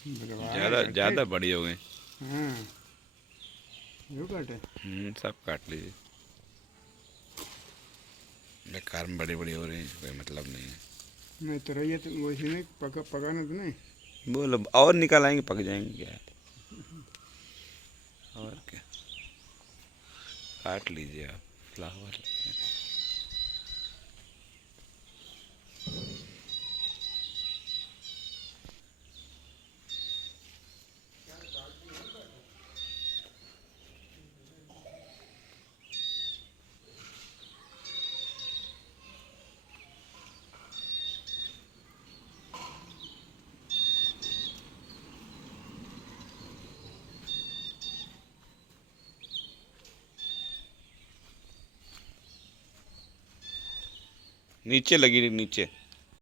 बलवाए ज़्यादा काटे। ज़्यादा बड़ी हो गई। हाँ, जो काटे। सब काट लीजिए। बेकार में बड़ी बड़ी हो रही है, कोई मतलब नहीं है। नहीं तो रही है तो वैसे नहीं पकाना तो नहीं। बोलो और निकल आएंगे, पक जाएंगे क्या है। और क्या, काट लीजिए आप फ्लावर। नीचे लगी रही, नीचे।